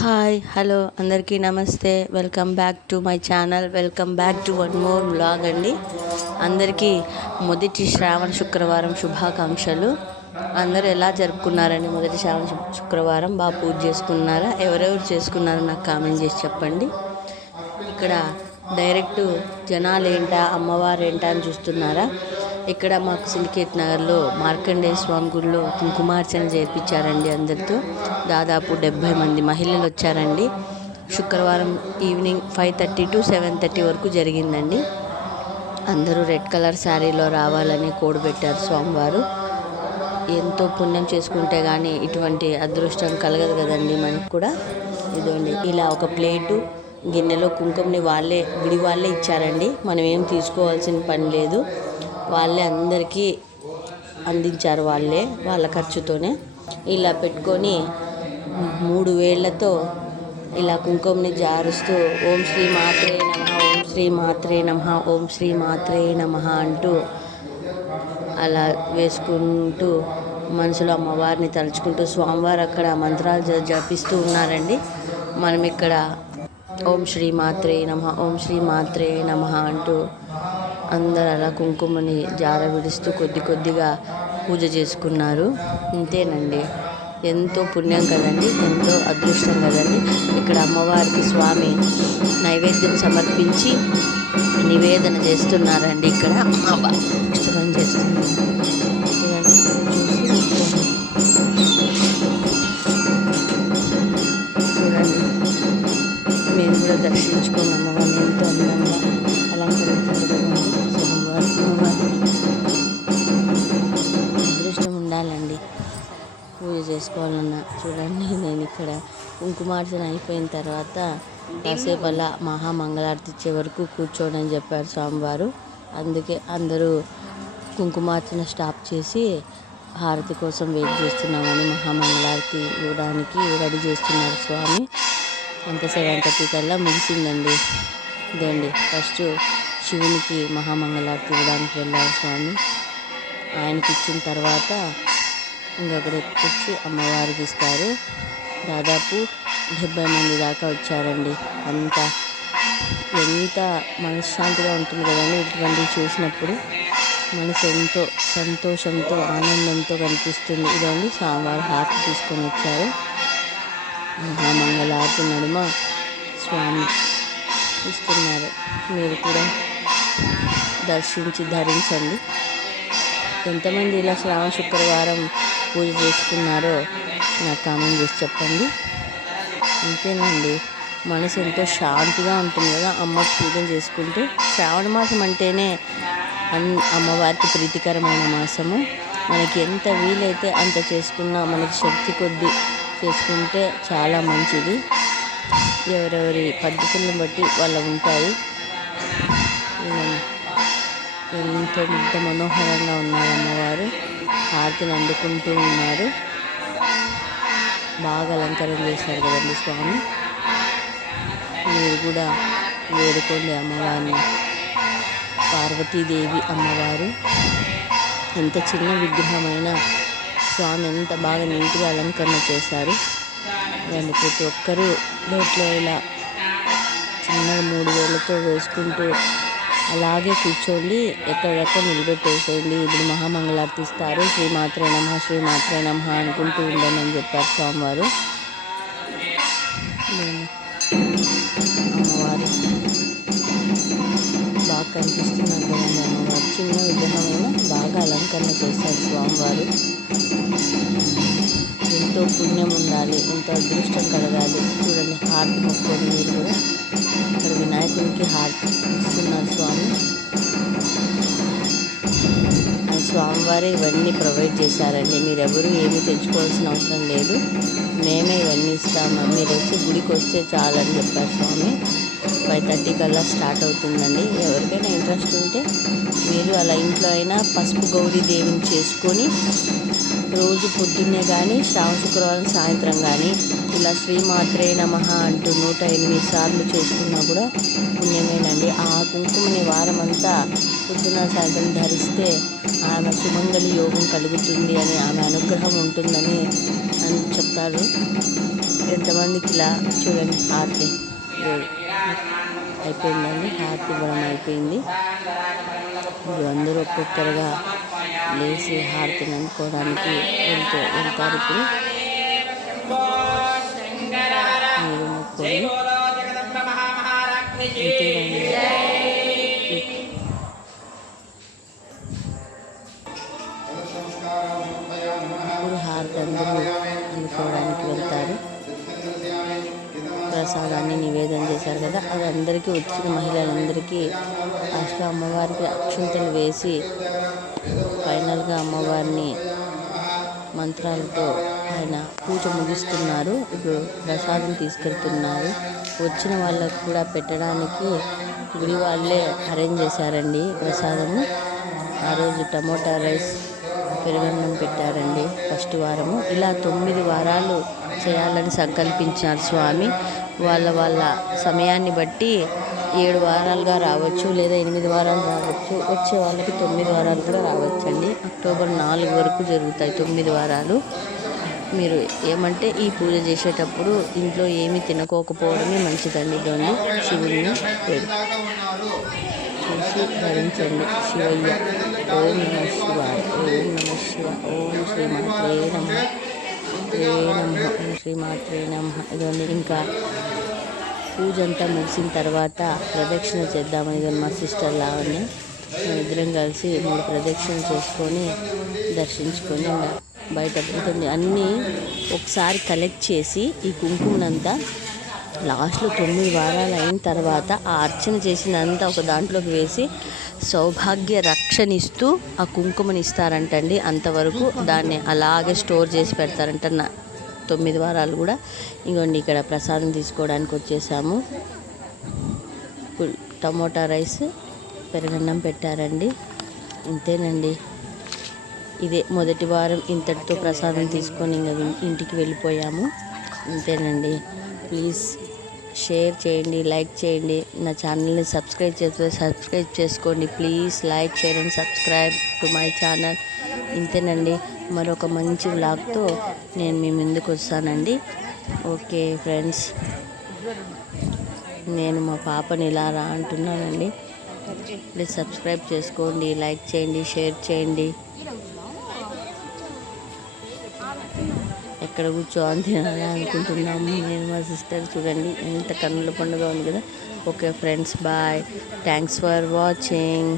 Hi hello అందరికీ నమస్తే. Welcome back to my channel. Welcome back to one more vlog అండి. అందరికీ మొదటి శ్రావణ శుక్రవారం శుభాకాంక్షలు. అందరూ ఎలా జరుపుకున్నారండి? మొదటి శ్రావణ శుక్రవారం బాగా పూజ చేసుకున్నారా? ఎవరెవరు చేసుకున్నారో నాకు కామెంట్ చేసి చెప్పండి. ఇక్కడ డైరెక్ట్ జనాలు ఏంటా అమ్మవారు ఏంటా అని చూస్తున్నారా? ఇక్కడ మాకు సిండికేట్ నగర్లో మార్కండేయ స్వామి గుడిలో కుంకుమార్చన చేర్పించారండి. అందరితో దాదాపు 70 మంది మహిళలు వచ్చారండి. శుక్రవారం ఈవినింగ్ 5:30 to 7:30 వరకు జరిగిందండి. అందరూ రెడ్ కలర్ శారీలో రావాలని కోడ్ పెట్టారు స్వామివారు. ఎంతో పుణ్యం చేసుకుంటే కానీ ఇటువంటి అదృష్టం కలగదు కదండి మనకు కూడా. ఇదండి ఇలా ఒక ప్లేటు గిన్నెలో కుంకుమని గుడి వాళ్ళే ఇచ్చారండి. మనం ఏం తీసుకోవాల్సిన పని లేదు. వాళ్ళే అందరికీ అందించారు. వాళ్ళ ఖర్చుతోనే ఇలా పెట్టుకొని 3 వేళ్లతో ఇలా కుంకుమని జారుస్తూ ఓం శ్రీ మాత్రే నమః, ఓం శ్రీ మాత్రే నమః, ఓం శ్రీ మాత్రే నమః అంటూ అలా వేసుకుంటూ మనసులో అమ్మవారిని తలుచుకుంటూ స్వామివారు అక్కడ మంత్రాలు జపిస్తూ ఉన్నారండి. మనం ఇక్కడ ఓం శ్రీ మాత్రే నమః, ఓం శ్రీ మాత్రే నమః అంటూ అందరు అలా కుంకుమని విడుస్తూ కొద్ది కొద్దిగా పూజ చేసుకున్నారు. ఇంతేనండి. ఎంతో పుణ్యం కదండి, ఎంతో అదృష్టం కదండి. ఇక్కడ అమ్మవారికి స్వామి నైవేద్యం సమర్పించి నివేదన చేస్తున్నారండి. ఇక్కడ అమ్మవారు ఇష్టం చేస్తున్నారు. చూడండి, మేము కూడా దర్శించుకోండి అమ్మవారిని. ఎంతో అందంగా అలంకరించారు. అదృష్టం ఉండాలండి పూజ చేసుకోవాలన్నా. చూడండి, నేను ఇక్కడ కుంకుమార్చన అయిపోయిన తర్వాత కాసేపు అలా మహామంగళారతి ఇచ్చే వరకు కూర్చోండి అని చెప్పారు స్వామివారు. అందుకే అందరూ కుంకుమార్చన స్టాప్ చేసి హారతి కోసం వెయిట్ చేస్తున్నామని మహామంగళారతి ఇవ్వడానికి రెడీ చేస్తున్నారు స్వామి. అంత 7:30 కల్లా ముగిసిందండి. ఇదండి, ఫస్ట్ శివునికి మహామంగళారతి ఇవ్వడానికి వెళ్ళారు స్వామి. ఆయనకి ఇచ్చిన తర్వాత ఇంకొకటి ఎత్తుకొచ్చి అమ్మవారికి ఇస్తారు. దాదాపు 70 మంది దాకా వచ్చారండి. ఎంత మనశ్శాంతిగా ఉంటుంది కదండి ఇటువంటివి చూసినప్పుడు. మనసు ఎంతో సంతోషంతో ఆనందంతో కనిపిస్తుంది. ఇదండి, స్వామివారు హారతి తీసుకొని వచ్చారు. మహామంగళారతి నడుమ స్వామి ఇస్తున్నారు. మీరు కూడా దర్శించి ధరించండి. ఎంతమంది ఇలా శ్రావణ శుక్రవారం పూజ చేసుకున్నారో నాకు కామెంట్ చేసి చెప్పండి. అంతేనండి, మనసు ఎంతో శాంతిగా ఉంటుంది కదా అమ్మకు పూజ చేసుకుంటూ. శ్రావణ మాసం అంటేనే అమ్మవారికి ప్రీతికరమైన మాసము. మనకి ఎంత వీలైతే అంత చేసుకున్నా, మనకి శక్తి కొద్దీ చేసుకుంటే చాలా మంచిది. ఎవరెవరి పద్ధతులను బట్టి వాళ్ళ ఉంటాయి. ఎంతో ముగ్ధ మనోహరంగా ఉన్నారు అమ్మవారు. హారతిని అందుకుంటూ ఉన్నారు. బాగా అలంకరణ చేశారు కదండి స్వామి. మీరు కూడా వేడుకోండి అమ్మవారిని. పార్వతీదేవి అమ్మవారు. ఎంత చిన్న విగ్రహమైన స్వామి ఎంత బాగా నీట్గా అలంకరణ చేశారు. దాన్ని ప్రతి ఒక్కరూ నోట్లో ఇలా చిన్నగా 3 వేళ్లతో వేసుకుంటూ అలాగే కూర్చోండి. ఎక్కడెక్కడ నిలబెట్టేసేయండి. ఇప్పుడు మహామంగళారతి ఇస్తారు. శ్రీమాత్రే నమః, శ్రీమాత్రే నమః అనుకుంటూ ఉండండి అని చెప్పారు స్వామివారు. అమ్మవారు బాగా కనిపిస్తున్నారు కదండి. అమ్మవారు చిన్న విగ్రహమైన బాగా అలంకరణ చేశారు స్వామివారు. ఎంతో పుణ్యం ఉండాలి, ఎంతో అదృష్టం కలగాలి. చూడండి, హారతి మొక్కుకొని మీరు కూడా ఇక్కడ వినాయకునికి హారతి ఇస్తున్నారు స్వామి. ఆ స్వామివారే ఇవన్నీ ప్రొవైడ్ చేశారండి. మీరెవరూ ఏమీ తెచ్చుకోవాల్సిన అవసరం లేదు. మేమే ఇవన్నీ ఇస్తాము, మీరు వచ్చి గుడికి వస్తే చాలని చెప్పారు స్వామి. 5:30 కల్లా స్టార్ట్ అవుతుందండి. ఎవరికైనా ఇంట్రెస్ట్ ఉంటే మీరు అలా ఇంట్లో అయినా పసుపు గౌరీ దేవిని చేసుకొని రోజు పొద్దున్నే కానీ శ్రావణ శుక్రవారం సాయంత్రం కానీ ఇలా శ్రీమాత్రే నమః అంటూ 108 సార్లు చేసుకున్నా కూడా పుణ్యమేనండి. ఆ కుంకుమని వారం అంతా పొద్దున సాయంత్రం ధరిస్తే ఆమె సుమంగళి యోగం కలుగుతుంది అని, ఆమె అనుగ్రహం ఉంటుందని చెప్తారు. ఎంతమందికి ఇలా చూడండి హారతి అయిపోయిందండి. హారతి ఇవ్వడం అయిపోయింది. అందరూ ఒక్కొక్కరుగా లేచి హారతిని అందుకోవడానికి వెళ్తారు. ఇప్పుడు మీరు మొక్కోండి. ఇప్పుడు హారతి అందరూ అందుకోవడానికి వెళ్తారు. ప్రసాదాన్ని నివేదన చేశారు కదా, అది అందరికీ వచ్చిన మహిళలందరికీ ఫస్ట్ అమ్మవారికి అక్షింతలు వేసి ఫైనల్గా అమ్మవారిని మంత్రాలతో ఆయన పూజ ముగిస్తున్నారు. ఇప్పుడు ప్రసాదం తీసుకెళ్తున్నారు. వచ్చిన వాళ్ళకు కూడా పెట్టడానికి గుడి వాళ్ళే అరేంజ్ చేశారండి ప్రసాదము. ఆ రోజు టమోటా రైస్, పెరుగన్నం పెట్టారండి ఫస్ట్ వారము. ఇలా 9 వారాలు చేయాలని సంకల్పించారు స్వామి. వాళ్ళ సమయాన్ని బట్టి 7 వారాలుగా రావచ్చు, లేదా 8 వారాలు రావచ్చు. వచ్చే వాళ్ళకి 9 వారాలు కూడా రావచ్చండి. అక్టోబర్ 4 వరకు జరుగుతాయి 9 వారాలు. మీరు ఏమంటే ఈ పూజ చేసేటప్పుడు ఇంట్లో ఏమీ తినకోకపోవడమే మంచిదండి. ఇదండి శివుడిని చూసి ధరించండి. శివయ్య ఓం నమ శివాయ, ఓం నమ శివ, ఓం శ్రీమాత్రే నమః, ఓం శ్రీమాత్రే నమః. ఇదండి ఇంకా పూజ అంతా ముగిసిన తర్వాత ప్రదక్షిణ చేద్దామని ఇదని మా సిస్టర్ లావణ్య ఇద్దరం కలిసి 3 ప్రదక్షిణలు చేసుకొని దర్శించుకొని బయట పోతుంది. అన్నీ ఒకసారి కలెక్ట్ చేసి ఈ కుంకుమనంతా లాస్ట్లో 9 వారాలు అయిన తర్వాత ఆ అర్చన చేసినంతా ఒక దాంట్లోకి వేసి సౌభాగ్య రక్షణిస్తూ ఆ కుంకుమని ఇస్తారంటండి. అంతవరకు దాన్ని అలాగే స్టోర్ చేసి పెడతారంట 9 వారాలు కూడా. ఇంకోండి ఇక్కడ ప్రసాదం తీసుకోవడానికి వచ్చేసాము. టమోటా రైస్, పెరుగన్నం పెట్టారండి. ఇంతేనండి, ఇదే మొదటి వారం. ఇంతటితో ప్రసాదం తీసుకొని ఇంకా ఇంటికి వెళ్ళిపోయాము. ఇంతేనండి. ప్లీజ్ షేర్ చేయండి, లైక్ చేయండి. నా ఛానల్ని సబ్స్క్రైబ్ చేసుకోండి. Please like, share and subscribe to my channel. ఇంతేనండి, మరొక మంచి వ్లాగ్తో నేను మీ ముందుకు వస్తానండి. ఓకే ఫ్రెండ్స్, నేను మా పాపని ఇలా రా అంటున్నానండి. ప్లీజ్ సబ్స్క్రైబ్ చేసుకోండి, లైక్ చేయండి, షేర్ చేయండి. ఎక్కడ కూర్చోని తినాలి అనుకుంటున్నాము నేను మా సిస్టర్. చూడండి ఎంత కన్నుల పండుగ ఉంది కదా. Okay friends, bye. Thanks for watching.